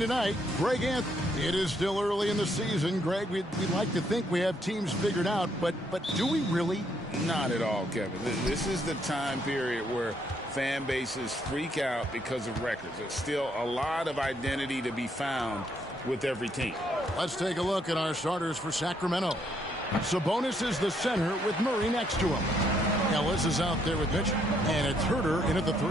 Tonight, Greg Anthony. It is still early in the season, Greg. We'd like to think we have teams figured out, but do we really? Not at all, Kevin. This is the time period where fan bases freak out because of records. There's still a lot of identity to be found with every team. Let's take a look at our starters for Sacramento. Sabonis is the center with Murray next to him. Ellis is out there with Mitchell, and it's Herter in at the 3.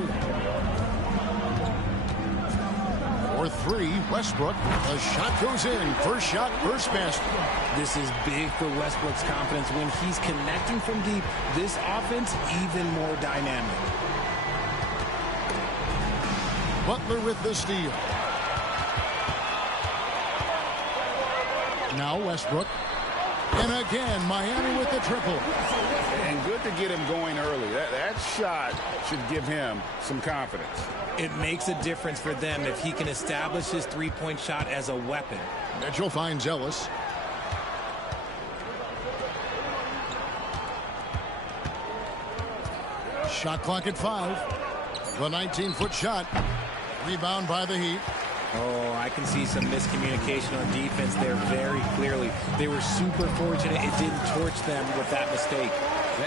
For 3, Westbrook. The shot goes in. First shot, first basket. This is big for Westbrook's confidence. When he's connecting from deep, this offense even more dynamic. Butler with the steal. Now Westbrook. And again, Miami with the triple. And good to get him going early. That shot should give him some confidence. It makes a difference for them if he can establish his three-point shot as a weapon. Mitchell finds Ellis. Shot clock at 5. The 19-foot shot. Rebound by the Heat. Oh, I can see some miscommunication on defense there very clearly. They were super fortunate it didn't torch them with that mistake.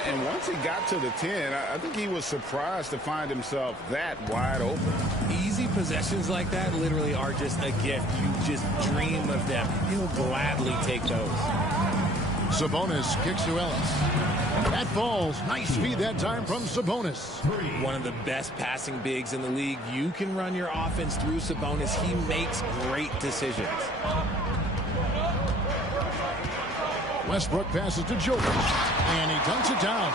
And once he got to the 10, I think he was surprised to find himself that wide open. Easy possessions like that literally are just a gift. You just dream of them. He'll gladly take those. Sabonis kicks to Ellis. That falls. Nice feed that time from Sabonis. One of the best passing bigs in the league. You can run your offense through Sabonis. He makes great decisions. Westbrook passes to Jordan, and he dunks it down.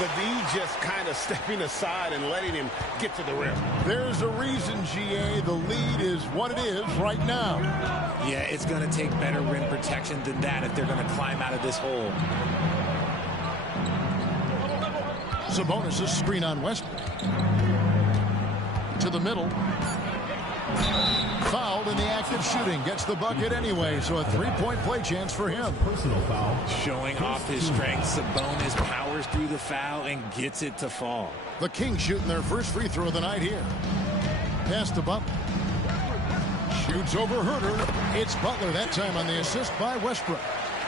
The D just kind of stepping aside and letting him get to the rim. There's a reason, GA, the lead is what it is right now. Yeah, it's going to take better rim protection than that if they're going to climb out of this hole. Sabonis' screen on Westbrook. To the middle. Fouled in the act of shooting. Gets the bucket anyway, so a three-point play chance for him. Personal foul. Showing off his strength, Sabonis powers through the foul and gets it to fall. The Kings shooting their first free throw of the night here. Pass to Butler. Shoots over Herter. It's Butler that time on the assist by Westbrook.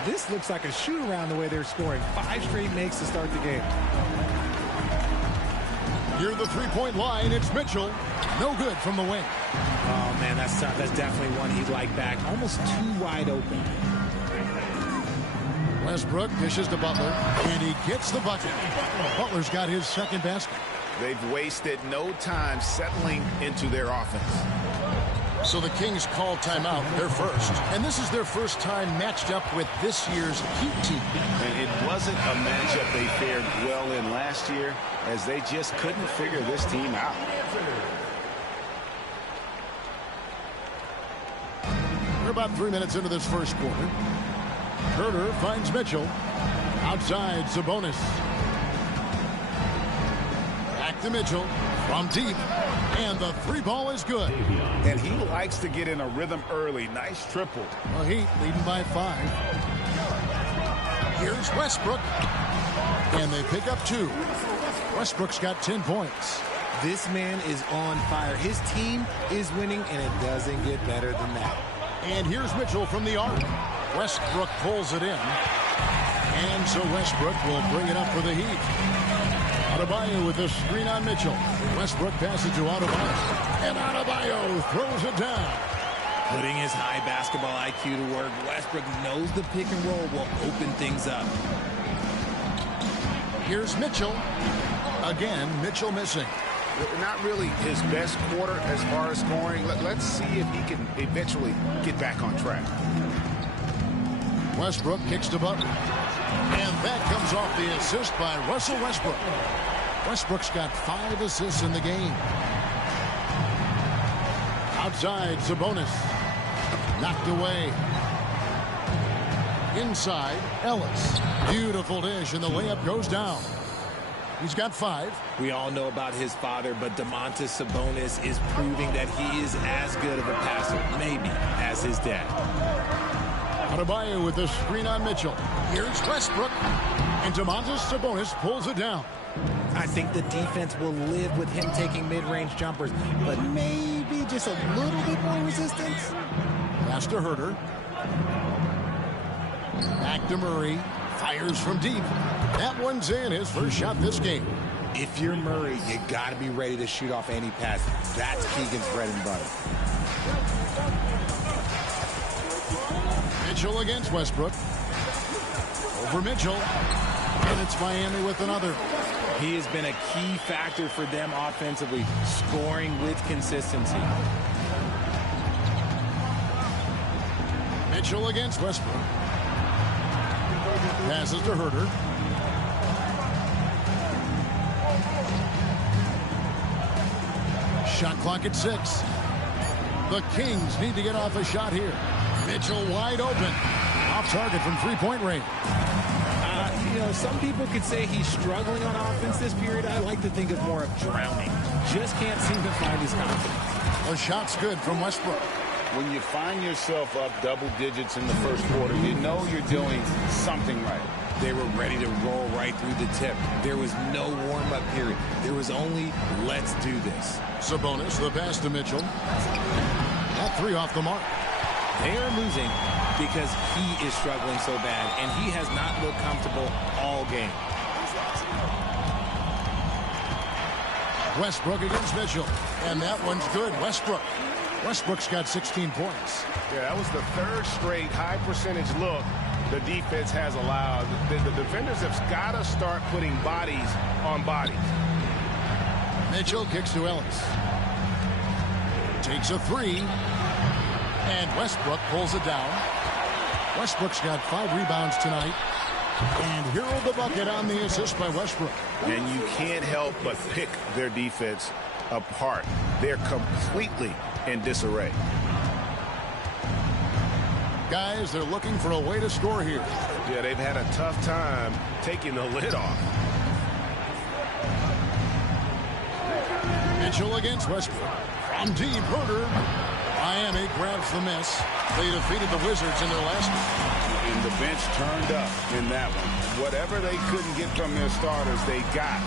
This looks like a shoot-around the way they're scoring. 5 straight makes to start the game. Near the three-point line, it's Mitchell. No good from the wing. Oh, man, that's tough. That's definitely one he'd like back. Almost too wide open. Westbrook dishes to Butler, and he gets the bucket. Butler's got his second basket. They've wasted no time settling into their offense. So the Kings call timeout, their first. And this is their first time matched up with this year's Heat team. And it wasn't a matchup they fared well in last year, as they just couldn't figure this team out. We're about 3 minutes into this first quarter. Herter finds Mitchell. Outside, Sabonis. Back to Mitchell. From deep. And the three ball is good. And he likes to get in a rhythm early. Nice triple. The Heat leading by 5. Here's Westbrook. And they pick up 2. Westbrook's got 10 points. This man is on fire. His team is winning, and it doesn't get better than that. And here's Mitchell from the arc. Westbrook pulls it in. And so Westbrook will bring it up for the Heat. Adebayo with the screen on Mitchell. Westbrook passes to Adebayo. And Adebayo throws it down. Putting his high basketball IQ to work, Westbrook knows the pick and roll will open things up. Here's Mitchell. Again, Mitchell missing. Not really his best quarter as far as scoring. Let's see if he can eventually get back on track. Westbrook kicks to Butler. And that comes off the assist by Russell Westbrook. Westbrook's got 5 assists in the game. Outside, Sabonis. Knocked away. Inside, Ellis. Beautiful dish, and the layup goes down. He's got 5. We all know about his father, but Domantas Sabonis is proving that he is as good of a passer, maybe, as his dad. Adebayo with the screen on Mitchell. Here's Westbrook. And Domantas Sabonis pulls it down. I think the defense will live with him taking mid-range jumpers, but maybe maybe just a little bit more resistance. Pass to Herter. Back to Murray. Fires from deep. That one's in, his first shot this game. If you're Murray, you got to be ready to shoot off any pass. That's Keegan's bread and butter. Mitchell against Westbrook. Over Mitchell. And it's Miami with another. He has been a key factor for them offensively, scoring with consistency. Mitchell against Westbrook. Passes to Herter. Shot clock at 6. The Kings need to get off a shot here. Mitchell wide open. Off target from three-point range. You know, some people could say he's struggling on offense this period. I like to think of more of drowning. Just can't seem to find his confidence. The shot's good from Westbrook. When you find yourself up double digits in the first quarter, you know you're doing something right. They were ready to roll right through the tip. There was no warm-up period. There was only, let's do this. Sabonis, the pass to Mitchell. That three off the mark. They are losing because he is struggling so bad, and he has not looked comfortable all game. Westbrook against Mitchell. And that one's good. Westbrook's got 16 points. Yeah, that was the third straight high percentage look the defense has allowed. The defenders have got to start putting bodies on bodies. Mitchell kicks to Ellis. Takes a three. And Westbrook pulls it down. Westbrook's got 5 rebounds tonight. And Hero the bucket on the assist by Westbrook. And you can't help but pick their defense apart. They're completely in disarray. Guys, they're looking for a way to score here. Yeah, they've had a tough time taking the lid off. Mitchell against Westbrook. From deep, Herter. Miami grabs the miss. They defeated the Wizards in their last one. And the bench turned up in that one. Whatever they couldn't get from their starters, they got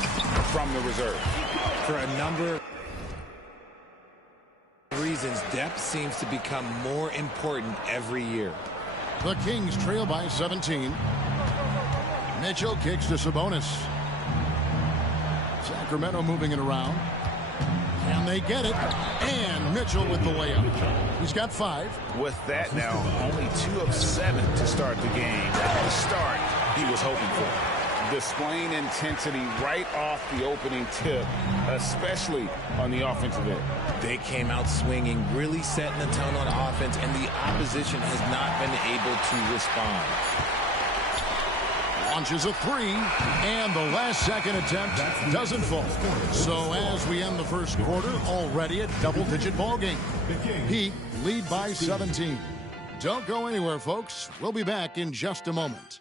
from the reserve. For a number of reasons, depth seems to become more important every year. The Kings trail by 17. Mitchell kicks to Sabonis. Sacramento moving it around. Can they get it? And Mitchell with the layup. He's got 5. With that now, only 2 of 7 to start the game. The start he was hoping for. Displaying intensity right off the opening tip, especially on the offensive end. They came out swinging, really setting the tone on offense, and the opposition has not been able to respond. Launches a 3, and the last second attempt doesn't fall. So as we end the first quarter, already a double-digit ball game. Heat lead by 17. Don't go anywhere, folks. We'll be back in just a moment.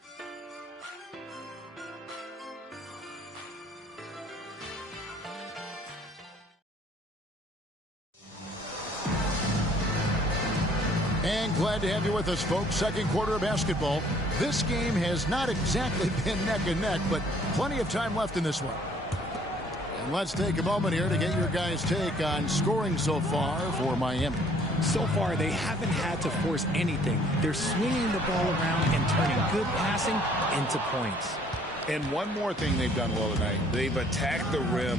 And glad to have you with us, folks. Second quarter of basketball. This game has not exactly been neck and neck, but plenty of time left in this one. And let's take a moment here to get your guys' take on scoring so far for Miami. So far, they haven't had to force anything. They're swinging the ball around and turning good passing into points. And one more thing they've done well tonight. They've attacked the rim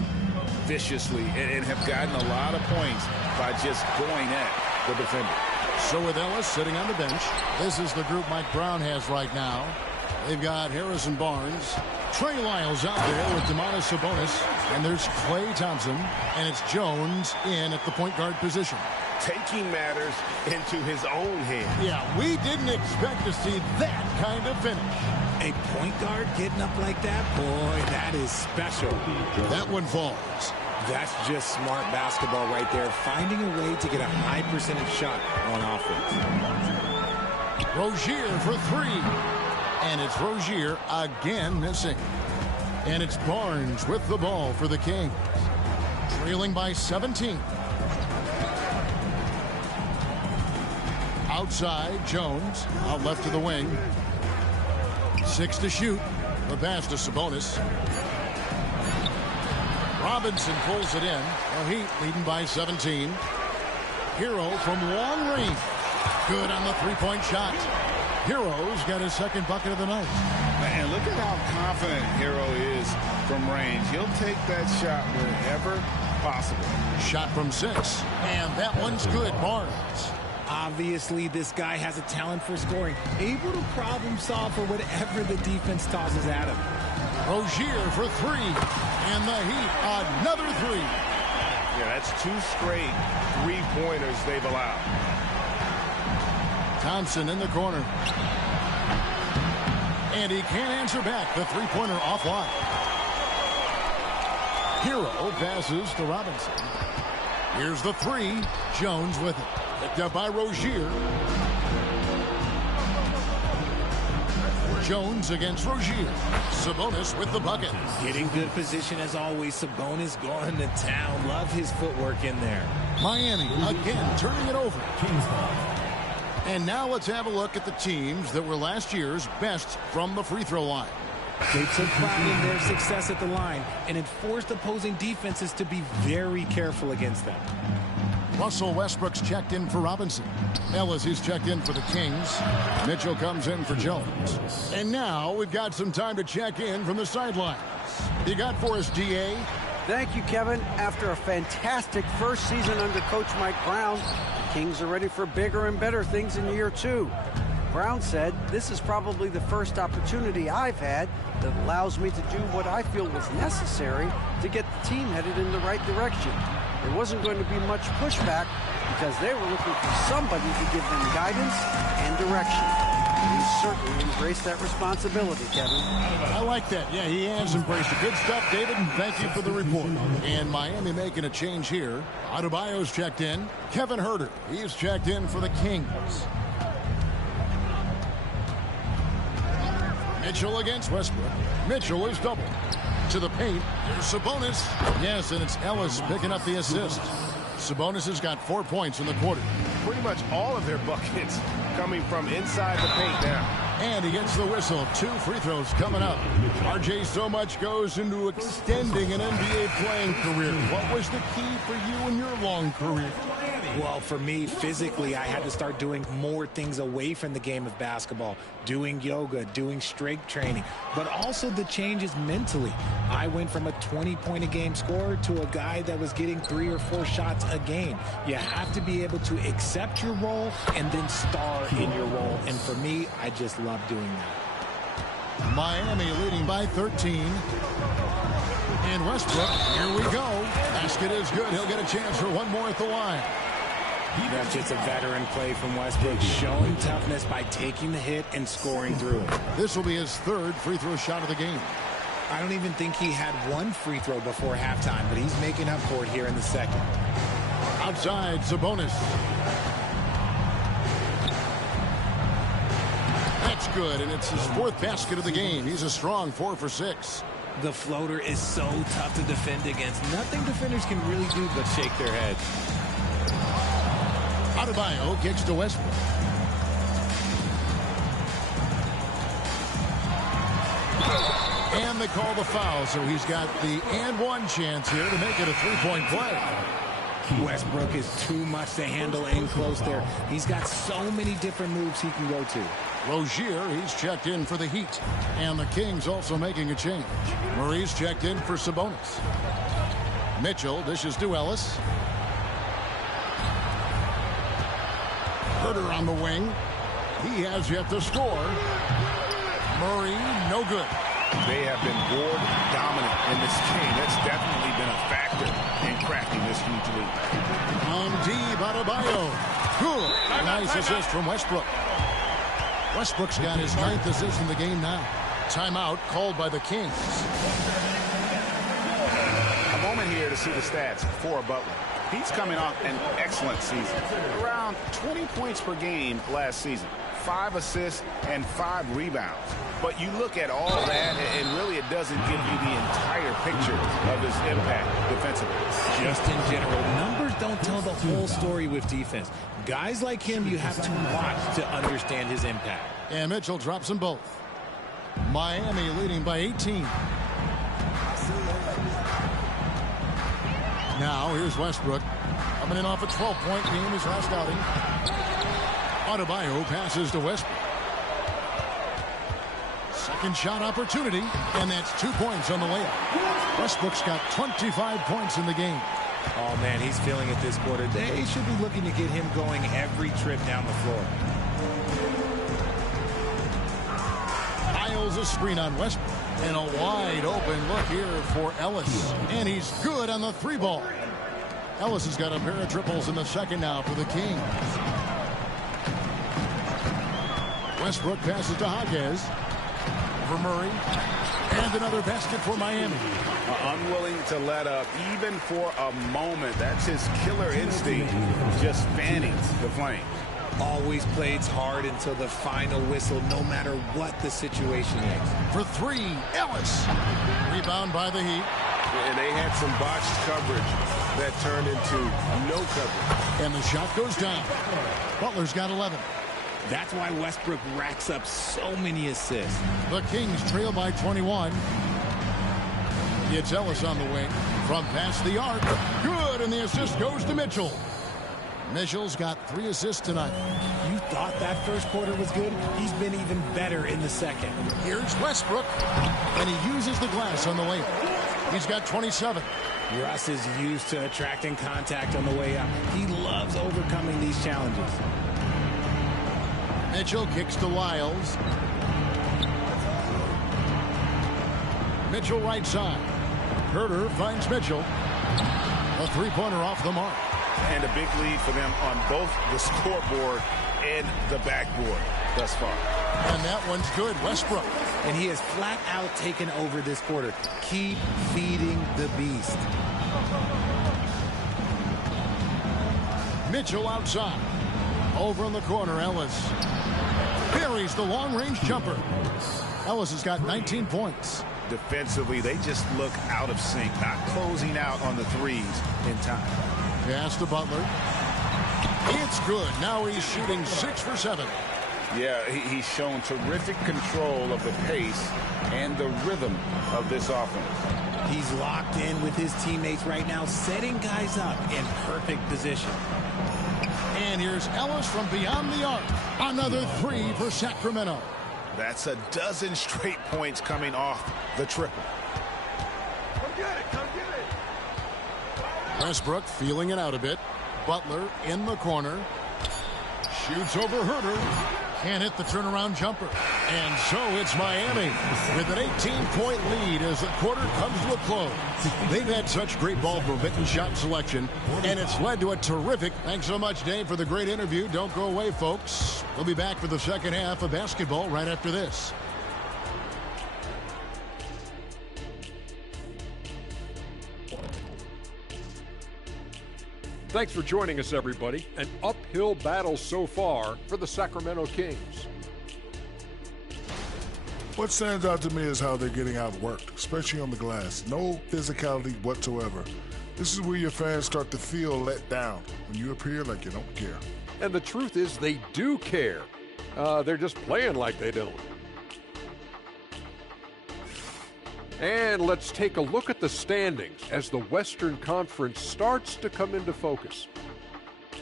viciously and have gotten a lot of points by just going at the defender. So with Ellis sitting on the bench, this is the group Mike Brown has right now. They've got Harrison Barnes, Trey Lyles out there with Domantas Sabonis, and there's Klay Thompson, and it's Jones in at the point guard position. Taking matters into his own hands. Yeah, we didn't expect to see that kind of finish. A point guard getting up like that, boy, that is special. That one falls. That's just smart basketball right there, finding a way to get a high percentage shot on offense. Rozier for 3. And it's Rozier again missing. And it's Barnes with the ball for the Kings. Trailing by 17. Outside, Jones. Out left to the wing. 6 to shoot. The pass to Sabonis. Robinson pulls it in. The Heat leading by 17. Hero from long range. Good on the three-point shot. Hero's got his second bucket of the night. Man, look at how confident Hero is from range. He'll take that shot wherever possible. Shot from 6. And that one's good. Barnes. Obviously, this guy has a talent for scoring. Able to problem solve for whatever the defense tosses at him. Rozier for 3. And the Heat, another 3. Yeah, that's 2 straight three-pointers they've allowed. Thompson in the corner. And he can't answer back. The three-pointer offline. Hero passes to Robinson. Here's the 3. Jones with it. Picked up by Rozier. Jones against Rozier. Sabonis with the bucket. Getting good position as always. Sabonis going to town. Love his footwork in there. Miami again turning it over. And now let's have a look at the teams that were last year's best from the free throw line. They took pride in their success at the line, and it forced opposing defenses to be very careful against them. Russell Westbrook's checked in for Robinson. Ellis is checked in for the Kings. Mitchell comes in for Jones. And now we've got some time to check in from the sidelines. You got for us, DA? Thank you, Kevin. After a fantastic first season under Coach Mike Brown, the Kings are ready for bigger and better things in year 2. Brown said, "This is probably the first opportunity I've had that allows me to do what I feel was necessary to get the team headed in the right direction." There wasn't going to be much pushback because they were looking for somebody to give them guidance and direction. And he certainly embraced that responsibility, Kevin. I like that. Yeah, he has embraced it. Good stuff, David, and thank you for the report. And Miami making a change here. Adebayo's checked in. Kevin Huerter, he's checked in for the Kings. Mitchell against Westbrook. Mitchell is double. To the paint. There's Sabonis. Yes, and it's Ellis picking up the assist. Sabonis has got 4 points in the quarter. Pretty much all of their buckets coming from inside the paint now. And he gets the whistle. 2 free throws coming up. RJ, so much goes into extending an NBA playing career. What was the key for you in your long career? Well, for me, physically, I had to start doing more things away from the game of basketball. Doing yoga, doing strength training, but also the changes mentally. I went from a 20-point-a-game scorer to a guy that was getting 3 or 4 shots a game. You have to be able to accept your role and then star in your role. And for me, I just love doing that. Miami leading by 13. And Westbrook, here we go. Basket is good. He'll get a chance for one more at the line. That's just a veteran play from Westbrook, showing toughness by taking the hit and scoring through it. This will be his 3rd free throw shot of the game. I don't even think he had 1 free throw before halftime, but he's making up for it here in the second. Outside, Sabonis. That's good, and it's his 4th basket of the game. He's a strong 4 for 6. The floater is so tough to defend against. Nothing defenders can really do but shake their heads. Adebayo kicks to Westbrook. And they call the foul, so he's got the and one chance here to make it a 3-point play. Westbrook is too much to handle in close there. He's got so many different moves he can go to. Rozier, he's checked in for the Heat. And the Kings also making a change. Murray's checked in for Sabonis. Mitchell dishes to Ellis. Huerter on the wing. He has yet to score. Murray, no good. They have been board dominant in this game. That's definitely been a factor in cracking this huge lead. Deep, Adebayo. Good. Nice assist from Westbrook. Westbrook's got his 9th assist in the game now. Timeout called by the Kings. A moment here to see the stats for Butler. He's coming off an excellent season. Around 20 points per game last season. 5 assists and 5 rebounds. But you look at all that, and really it doesn't give you the entire picture of his impact defensively. Just in general, numbers don't tell the whole story with defense. Guys like him, you have to watch to understand his impact. And Mitchell drops them both. Miami leading by 18. Now here's Westbrook. Coming in off a 12-point game his last outing. Adebayo passes to Westbrook. Second shot opportunity, and that's 2 points on the layup. Westbrook's got 25 points in the game. Oh, man, he's feeling it this quarter. They should be looking to get him going every trip down the floor. Piles a screen on Westbrook. And a wide open look here for Ellis. And he's good on the 3-ball. Ellis has got a pair of triples in the second now for the Kings. Westbrook passes to Hodges. For Murray. And another basket for Miami. Unwilling to let up even for a moment. That's his killer instinct. Just fanning the Flames. Always plays hard until the final whistle, no matter what the situation is. For 3, Ellis. Rebound by the Heat. And they had some botched coverage that turned into no coverage. And the shot goes down. Butler's got 11. That's why Westbrook racks up so many assists. The Kings trail by 21. It's Ellis on the wing. From past the arc. Good, and the assist goes to Mitchell. Mitchell's got 3 assists tonight. You thought that first quarter was good? He's been even better in the second. Here's Westbrook, and he uses the glass on the layup. He's got 27. Russ is used to attracting contact on the way up. He loves overcoming these challenges. Mitchell kicks to Lyles. Mitchell right side. Herter finds Mitchell. A 3-pointer off the mark. And a big lead for them on both the scoreboard and the backboard thus far. And that one's good. Westbrook. And he has flat out taken over this quarter. Keep feeding the beast. Mitchell outside. Over in the corner, Ellis. Buries the long-range jumper. Ellis has got 19 points. Defensively, they just look out of sync, not closing out on the threes in time. Pass to Butler. It's good. Now he's shooting 6 for 7. Yeah, he's shown terrific control of the pace and the rhythm of this offense. He's locked in with his teammates right now, setting guys up in perfect position. And here's Ellis from beyond the arc. Another 3 for Sacramento. That's a dozen straight points coming off the triple. Come get it, come get it. Westbrook feeling it out a bit. Butler in the corner. Shoots over Herter. Can't hit the turnaround jumper. And so it's Miami with an 18-point lead as the quarter comes to a close. They've had such great ball movement and shot selection, and it's led to a terrific. Thanks so much, Dave, for the great interview. Don't go away, folks. We'll be back for the second half of basketball right after this. Thanks for joining us, everybody. An uphill battle so far for the Sacramento Kings. What stands out to me is how they're getting outworked, especially on the glass. No physicality whatsoever. This is where your fans start to feel let down when you appear like you don't care. And the truth is they do care. They're just playing like they don't. And let's take a look at the standings as the Western Conference starts to come into focus.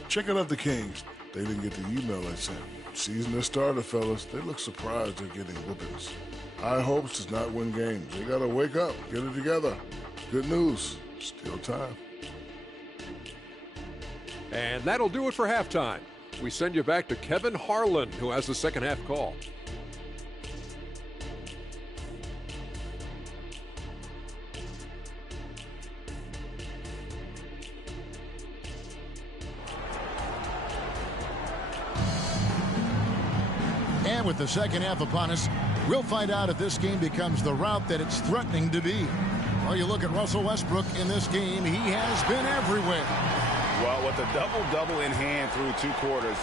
Checking out the Kings. They didn't get the email I sent. Season has started, fellas. They look surprised they're getting whoopings. High hopes does not win games. They got to wake up, get it together. Good news. Still time. And that'll do it for halftime. We send you back to Kevin Harlan, who has the second half call. And with the second half upon us, we'll find out if this game becomes the route that it's threatening to be. Well, you look at Russell Westbrook in this game, he has been everywhere. Well, with a double-double in hand through 2 quarters,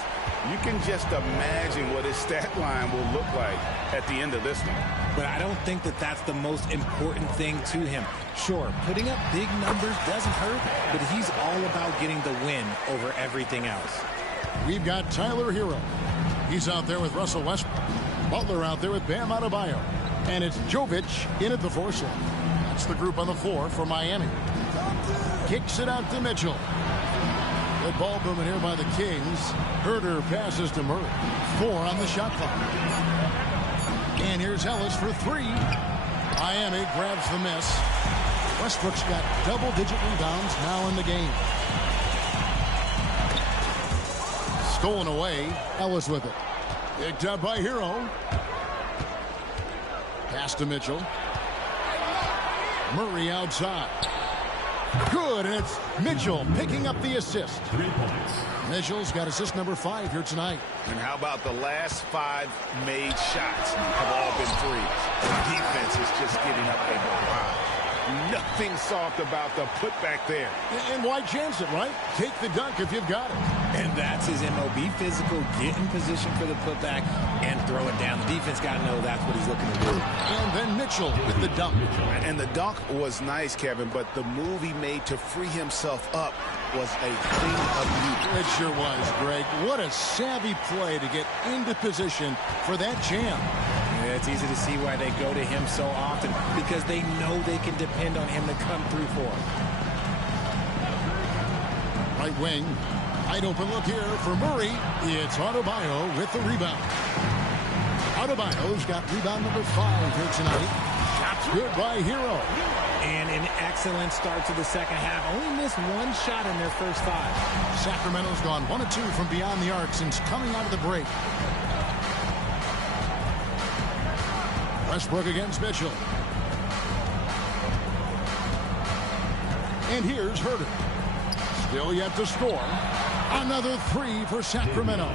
you can just imagine what his stat line will look like at the end of this one. But I don't think that that's the most important thing to him. Sure, putting up big numbers doesn't hurt, but he's all about getting the win over everything else. We've got Tyler Hero. He's out there with Russell Westbrook. Butler out there with Bam Adebayo. And it's Jovic in at the 4 slot. That's the group on the 4 for Miami. Kicks it out to Mitchell. Good ball movement here by the Kings. Herter passes to Murray. 4 on the shot clock. And here's Ellis for 3. Miami grabs the miss. Westbrook's got double-digit rebounds now in the game. Stolen away. Ellis with it. Picked up by Hero. Pass to Mitchell. Murray outside. Good, and it's Mitchell picking up the assist. 3 points. Mitchell's got assist number 5 here tonight. And how about the last 5 made shots have all been threes? The defense is just getting up there. Wow. Nothing soft about the putback there. And why chance it, right? Take the dunk if you've got it. And that's his MO. Be physical, get in position for the putback, and throw it down. The defense got to know that's what he's looking to do. And then Mitchell with the dunk. And the dunk was nice, Kevin, but the move he made to free himself up was a thing of beauty. It sure was, Greg. What a savvy play to get into position for that jam. Yeah, it's easy to see why they go to him so often, because they know they can depend on him to come through for them. Right wing. Wide open look here for Murray. It's Adebayo with the rebound. Adebayo's got rebound number 5 here tonight. Shots good by Hero. And an excellent start to the second half. Only missed 1 shot in their first 5. Sacramento's gone 1 of 2 from beyond the arc since coming out of the break. Westbrook against Mitchell. And here's Herter. Still yet to score. Another 3 for Sacramento.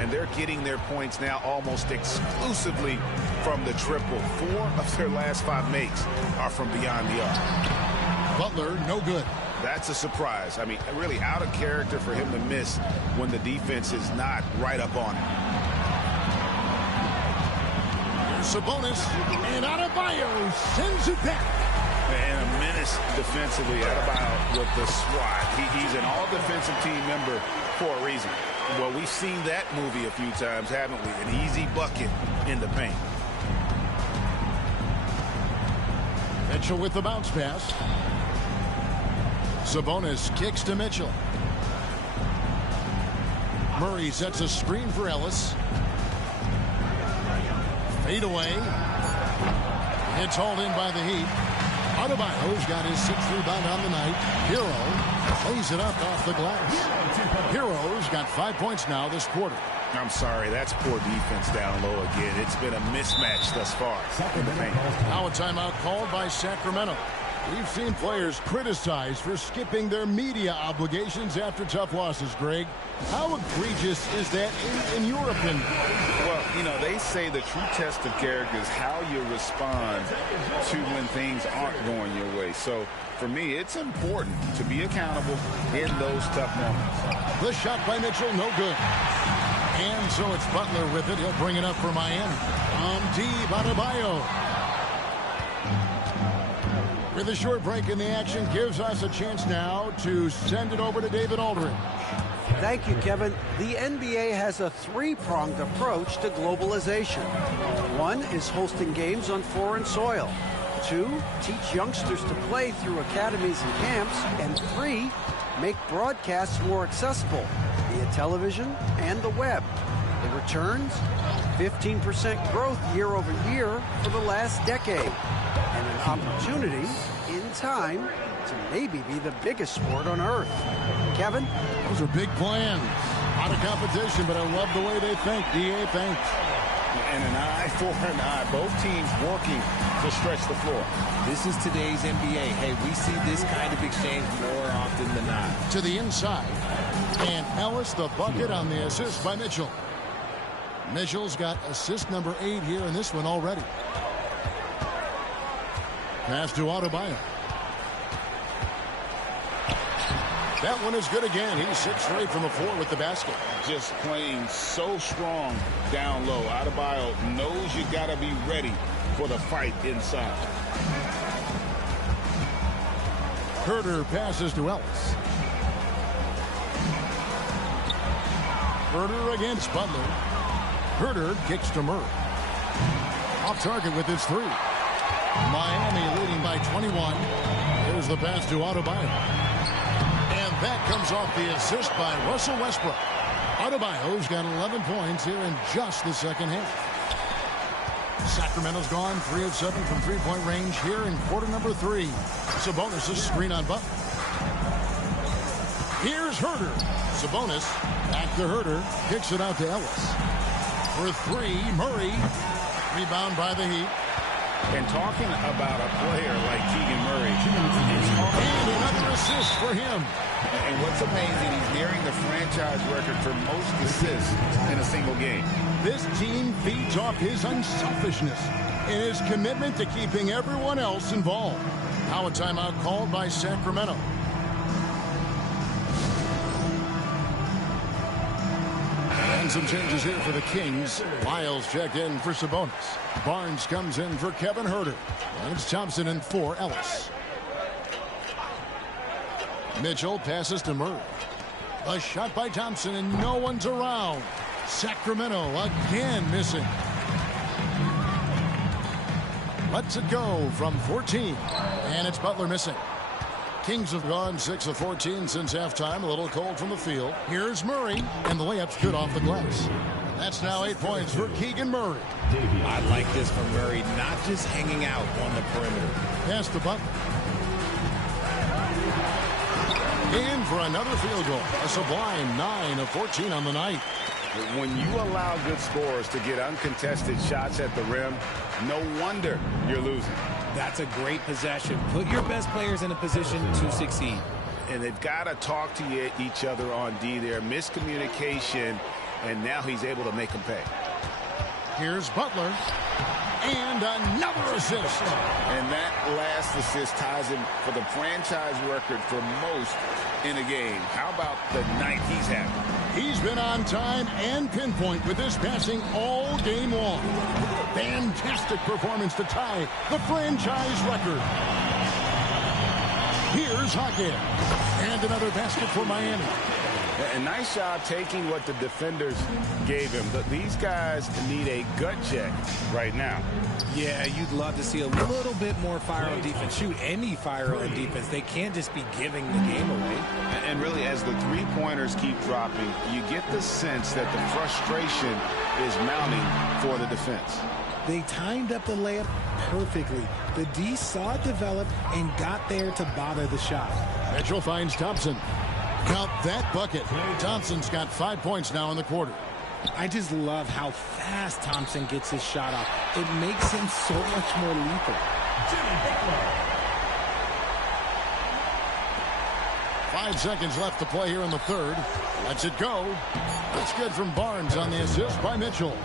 And they're getting their points now almost exclusively from the triple. 4 of their last 5 makes are from beyond the arc. Butler, no good. That's a surprise. I mean, really out of character for him to miss when the defense is not right up on him. Here's Sabonis, and Adebayo sends it back. And a menace defensively. Adebayo with the swat. He's an all-defensive team member for a reason. Well, we've seen that movie a few times, haven't we? An easy bucket in the paint. Mitchell with the bounce pass. Sabonis kicks to Mitchell. Murray sets a screen for Ellis. Fade away. It's hauled in by the Heat. Adebayo's got his 6th rebound on the night. Hero plays it up off the glass. Hero's got 5 points now this quarter. I'm sorry, that's poor defense down low again. It's been a mismatch thus far in the paint. Now a timeout called by Sacramento. We've seen players criticized for skipping their media obligations after tough losses, Greg. How egregious is that in your opinion? Well, you know, they say the true test of character is how you respond to when things aren't going your way. So, for me, it's important to be accountable in those tough moments. The shot by Mitchell, no good. And so it's Butler with it. He'll bring it up for Miami. deep, Adebayo. With a short break in the action, gives us a chance now to send it over to David Aldridge. Thank you, Kevin. The NBA has a three-pronged approach to globalization. One is hosting games on foreign soil. 2, teach youngsters to play through academies and camps. And 3, make broadcasts more accessible via television and the web. The returns, 15% growth year over year for the last decade. And an opportunity in time to maybe be the biggest sport on earth. Kevin? Those are big plans. A lot of competition, but I love the way they think. DA, thanks. And an eye for an eye. Both teams working to stretch the floor. This is today's NBA. Hey, we see this kind of exchange more often than not. To the inside. And Ellis the bucket on the assist by Mitchell. Mitchell's got assist number 8 here in this one already. Pass to Adebayo. That one is good again. He's 6 straight from the floor with the basket. Just playing so strong down low. Adebayo knows you got to be ready for the fight inside. Herter passes to Ellis. Herter against Butler. Herter kicks to Murray. Off target with his 3. Miami leading by 21. Here's the pass to Adebayo. And That comes off the assist by Russell Westbrook. Adebayo's got 11 points here in just the second half. Sacramento's gone 3 of 7 from three-point range here in quarter number 3. Sabonis' screen on Butler. Here's Herter. Sabonis back to Herter. Kicks it out to Ellis. For 3, Murray. Rebound by the Heat. And talking about a player like Keegan Murray. And another assist for him. And what's amazing, he's nearing the franchise record for most assists in a single game. This team feeds off his unselfishness and his commitment to keeping everyone else involved. Now a timeout called by Sacramento. And some changes here for the Kings. Lyles checked in for Sabonis. Barnes comes in for Kevin Herter. And it's Thompson in for Ellis. Mitchell passes to Murray. A shot by Thompson and no one's around. Sacramento again missing. Lets it go from 14. And it's Butler missing. Kings have gone 6 of 14 since halftime. A little cold from the field. Here's Murray. And the layup's good off the glass. That's now 8 points for Keegan Murray. I like this from Murray, not just hanging out on the perimeter. Pass to Butler. In for another field goal. A sublime 9 of 14 on the night. When you allow good scorers to get uncontested shots at the rim, no wonder you're losing. That's a great possession. Put your best players in a position to succeed. And they've got to talk to each other on D there. Miscommunication, and now he's able to make them pay. Here's Butler. And another assist. And that last assist ties him for the franchise record for most in a game. How about the night he's having? He's been on time and pinpoint with this passing all game long. Fantastic performance to tie the franchise record. Here's Hackett. And another basket for Miami. A nice job taking what the defenders gave him. But these guys need a gut check right now. Yeah, you'd love to see a little bit more fire on defense. Shoot, any fire on defense. They can't just be giving the game away. And really, as the three-pointers keep dropping, you get the sense that the frustration is mounting for the defense. They timed up the layup perfectly. The D saw it develop and got there to bother the shot. Mitchell finds Thompson. Count that bucket. Thompson's got 5 points now in the quarter. I just love how fast Thompson gets his shot off. It makes him so much more lethal. 5 seconds left to play here in the third. Lets it go. That's good from Barnes on the assist by Mitchell.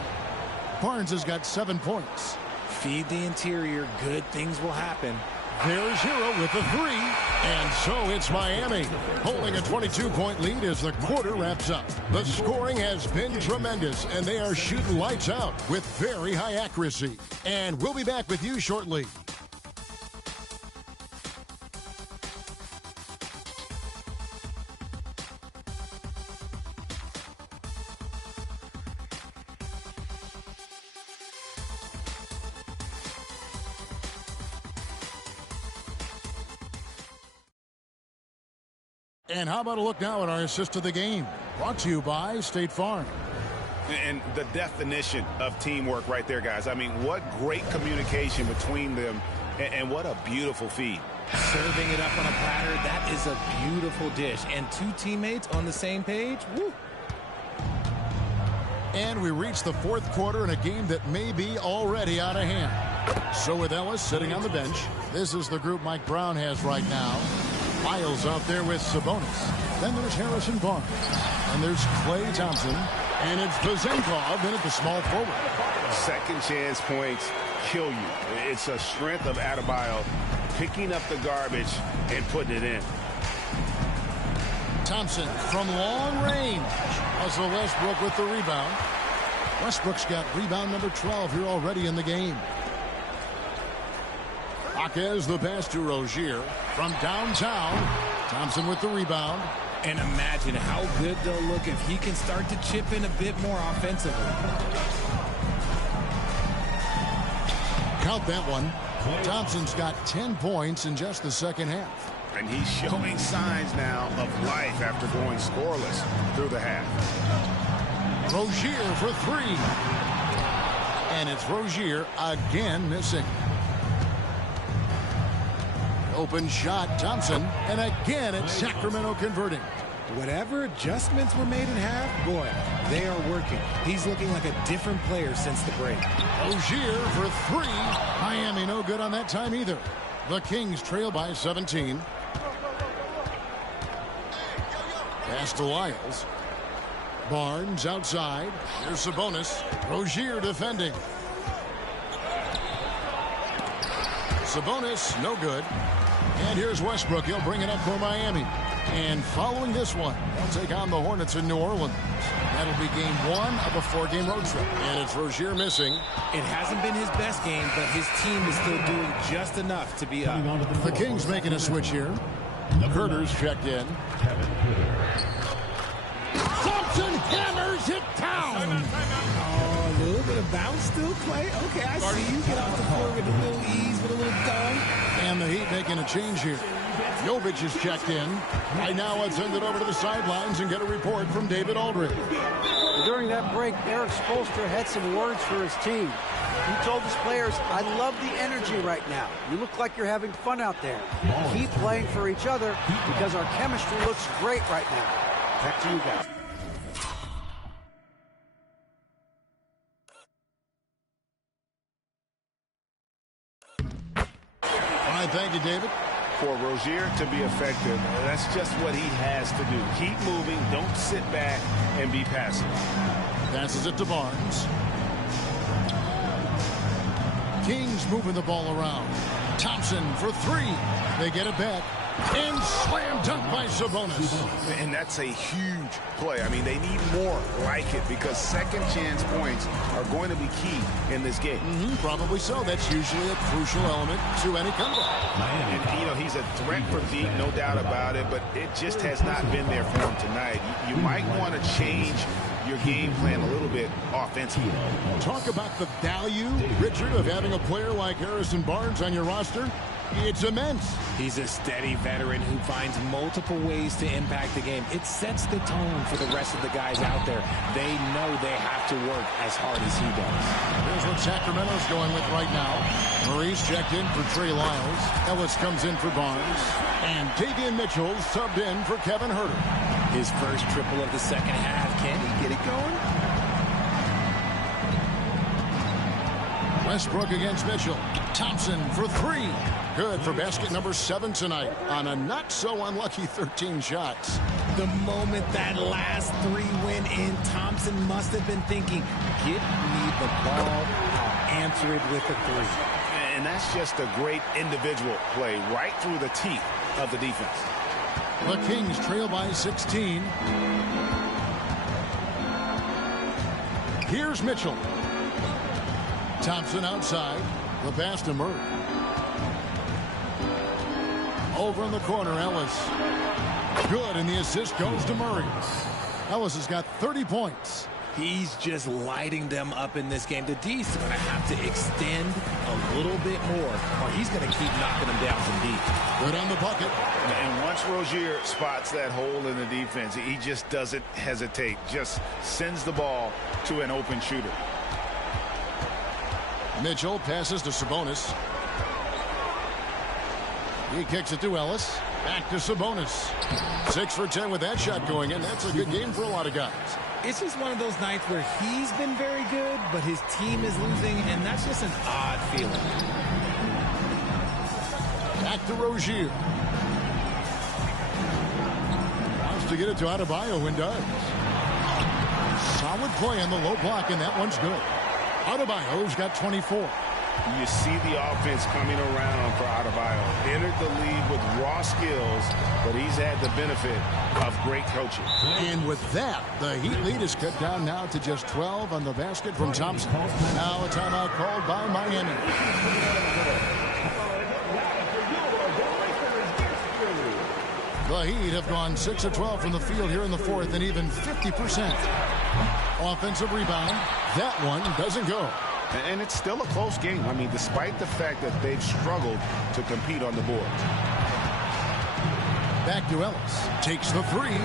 Barnes has got 7 points. Feed the interior. Good things will happen. There's Hero with the 3. And so it's Miami holding a 22-point lead as the quarter wraps up. The scoring has been tremendous, and they are shooting lights out with very high accuracy. And we'll be back with you shortly. And how about a look now at our assist of the game? Brought to you by State Farm. And the definition of teamwork right there, guys. I mean, what great communication between them, and what a beautiful feed. Serving it up on a platter, that is a beautiful dish. And 2 teammates on the same page, woo. And we reach the fourth quarter in a game that may be already out of hand. So with Ellis sitting on the bench, this is the group Mike Brown has right now. Lyles out there with Sabonis. Then there's Harrison Barnes. And there's Klay Thompson. And it's Vezenkov in at the small forward. Second chance points kill you. It's a strength of Adebayo picking up the garbage and putting it in. Thompson from long range. Russell Westbrook with the rebound. Westbrook's got rebound number 12 here already in the game. Jaquez the pass to Rozier from downtown. Thompson with the rebound. And imagine how good they'll look if he can start to chip in a bit more offensively. Count that one. Thompson's got 10 points in just the second half. And he's showing signs now of life after going scoreless through the half. Rozier for three. And it's Rozier again missing. Open shot, Thompson. And again, it's Sacramento converting. Whatever adjustments were made in half, boy, they are working. He's looking like a different player since the break. Rozier for three. Miami no good on that time either. The Kings trail by 17. Pass to Lyles. Barnes outside. Here's Sabonis. Rozier defending. Sabonis, no good. And here's Westbrook. He'll bring it up for Miami. And following this one, they'll take on the Hornets in New Orleans. That'll be game one of a 4-game road trip. And it's Rozier missing. It hasn't been his best game, but his team is still doing just enough to be up. The Kings making a switch here. Curtis checked in. Thompson hammers it down. Oh, a little bit of bounce still, Clay. Okay, I see you get off the floor with a little ease, with a little dunk. And the Heat making a change here. Jovic is checked in. Right now, let's send it over to the sidelines and get a report from David Aldridge. During that break, Eric Spoelstra had some words for his team. He told his players, I love the energy right now. You look like you're having fun out there. Keep playing for each other because our chemistry looks great right now. Back to you guys. All right, thank you, David. For Rozier to be effective, that's just what he has to do. Keep moving, don't sit back and be passive. Passes it to Barnes. Kings moving the ball around. Thompson for three. They get it back. And slam dunk by Sabonis. And that's a huge play. I mean, they need more like it because second chance points are going to be key in this game. Probably so. That's usually a crucial element to any comeback. And, you know, he's a threat for deep, no doubt about it, but it just has not been there for him tonight. You might want to change your game plan a little bit offensively. Talk about the value, Richard, of having a player like Harrison Barnes on your roster. It's immense. He's a steady veteran who finds multiple ways to impact the game. It sets the tone for the rest of the guys out there. They know they have to work as hard as he does. Here's what Sacramento's going with right now. Maurice checked in for Trey Lyles. Ellis comes in for Barnes. And Davion Mitchell subbed in for Kevin Huerter. His first triple of the second half. Can he get it going? Westbrook against Mitchell. Thompson for three. Good for basket number 7 tonight on a not-so-unlucky 13 shots. The moment that last three went in, Thompson must have been thinking, get me the ball, I'll answer it with a three. And that's just a great individual play right through the teeth of the defense. The Kings trail by 16. Here's Mitchell. Thompson outside. The pass to Murray. Over in the corner, Ellis. Good, and the assist goes to Murray. Ellis has got 30 points. He's just lighting them up in this game. The D's going to have to extend a little bit more, or he's going to keep knocking them down from deep. Good on the bucket. And once Rozier spots that hole in the defense, he just doesn't hesitate. Just sends the ball to an open shooter. Mitchell passes to Sabonis. He kicks it to Ellis. Back to Sabonis. 6 for 10 with that shot going in. That's a good game for a lot of guys. It's just one of those nights where he's been very good, but his team is losing, and that's just an odd feeling. Back to Rozier. Wants to get it to Adebayo and does. Solid play on the low block, and that one's good. Adebayo's got 24. You see the offense coming around for Adebayo. Entered the league with raw skills, but he's had the benefit of great coaching. And with that, the Heat lead is cut down now to just 12 on the basket from Thompson. Now a timeout called by Miami. The Heat have gone 6 of 12 from the field here in the fourth and even 50%. Offensive rebound. That one doesn't go. And it's still a close game. I mean, despite the fact that they've struggled to compete on the board. back to Ellis. Takes the three.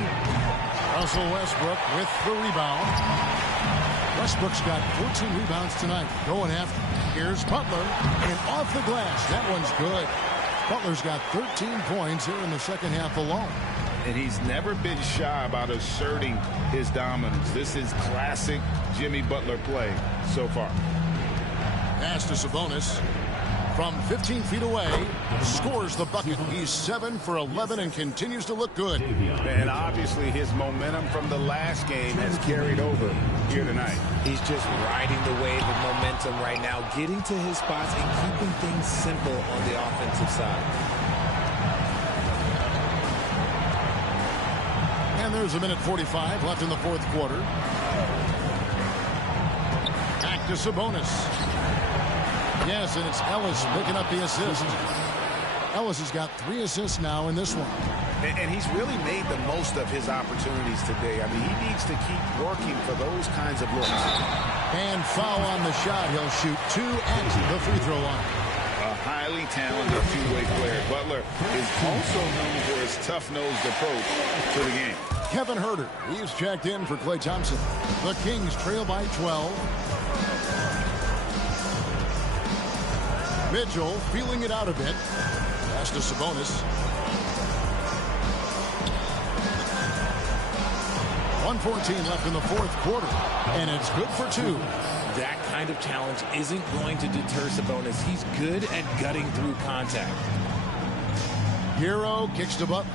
Russell Westbrook with the rebound. Westbrook's got 14 rebounds tonight. Going after. Here's Butler. And off the glass. That one's good. Butler's got 13 points here in the second half alone. And he's never been shy about asserting his dominance. This is classic Jimmy Butler play so far. Pass to Sabonis. From 15 feet away, scores the bucket. He's 7 for 11 and continues to look good. And obviously his momentum from the last game has carried over here tonight. He's just riding the wave of momentum right now, getting to his spots and keeping things simple on the offensive side. And there's a minute 45 left in the fourth quarter. Back to Sabonis. Yes, and it's Ellis picking up the assist. Ellis has got 3 assists now in this one. And he's really made the most of his opportunities today. I mean, he needs to keep working for those kinds of looks. And foul on the shot. He'll shoot 2 at the free throw line. A highly talented two-way player. Butler is also known for his tough-nosed approach to the game. Kevin Huerter, he's checked in for Klay Thompson. The Kings trail by 12. Mitchell feeling it out a bit. Pass to Sabonis. 1:14 left in the fourth quarter, and it's good for 2. That kind of challenge isn't going to deter Sabonis. He's good at gutting through contact. Hero kicks to Butler.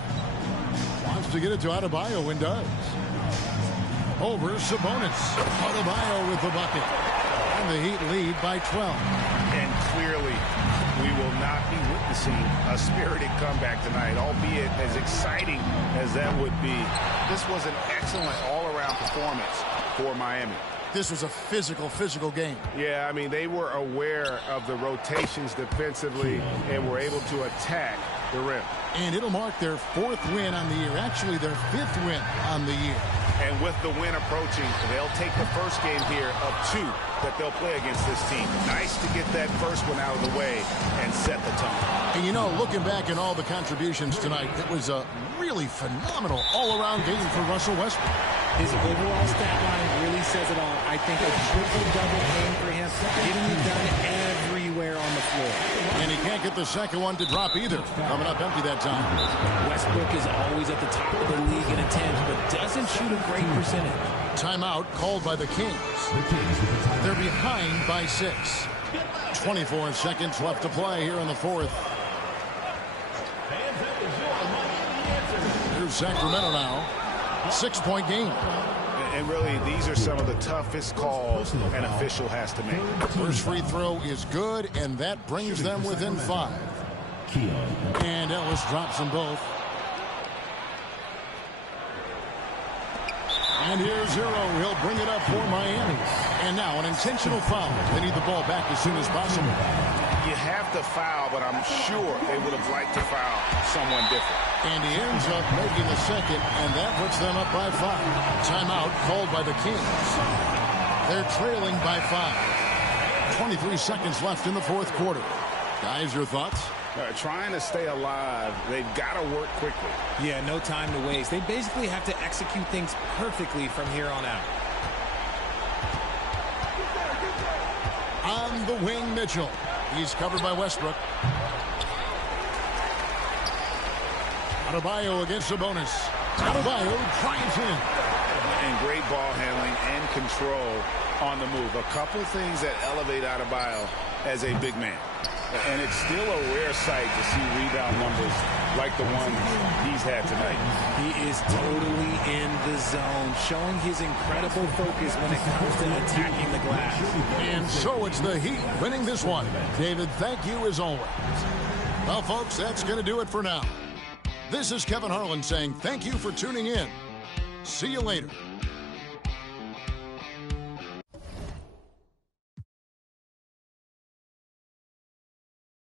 Wants to get it to Adebayo and does. Over Sabonis. Adebayo with the bucket. And the Heat lead by 12. And clearly, we will not be witnessing a spirited comeback tonight, albeit as exciting as that would be. This was an excellent all-around performance for Miami. This was a physical game. Yeah, I mean, they were aware of the rotations defensively and were able to attack the rim. And it'll mark their 4th win on the year. Actually, their 5th win on the year. And with the win approaching, they'll take the first game here of 2 that they'll play against this team. Nice to get that first one out of the way and set the tone. And you know, looking back at all the contributions tonight, it was a really phenomenal all-around game for Russell Westbrook. His overall stat line really says it all. I think a triple-double game for him, getting it done everywhere on the floor. And he can't get the second one to drop either. Coming up empty that time. Westbrook is always at the top of the league in attempts, but doesn't shoot a great percentage. Timeout called by the Kings. They're behind by 6. 24 seconds left to play here in the fourth. Here's Sacramento now. 6-point game. And really, these are some of the toughest calls an official has to make. First free throw is good, and that brings them within 5. And Ellis drops them both. And here's Hero. He'll bring it up for Miami. And now an intentional foul. They need the ball back as soon as possible. You have to foul, but I'm sure they would have liked to foul someone different. And he ends up making the second, and that puts them up by 5. Timeout called by the Kings. They're trailing by 5. 23 seconds left in the fourth quarter. Guys, your thoughts? Trying to stay alive, they've got to work quickly. Yeah, no time to waste. They basically have to execute things perfectly from here on out. On the wing, Mitchell. He's covered by Westbrook. Adebayo against Sabonis. Adebayo drives in. And great ball handling and control on the move. A couple things that elevate Adebayo as a big man. And it's still a rare sight to see rebound numbers like the one he's had tonight. He is totally in the zone, showing his incredible focus when it comes to attacking the glass. And so it's the Heat winning this one. David, thank you as always. Well, folks, that's going to do it for now. This is Kevin Harlan saying thank you for tuning in. See you later.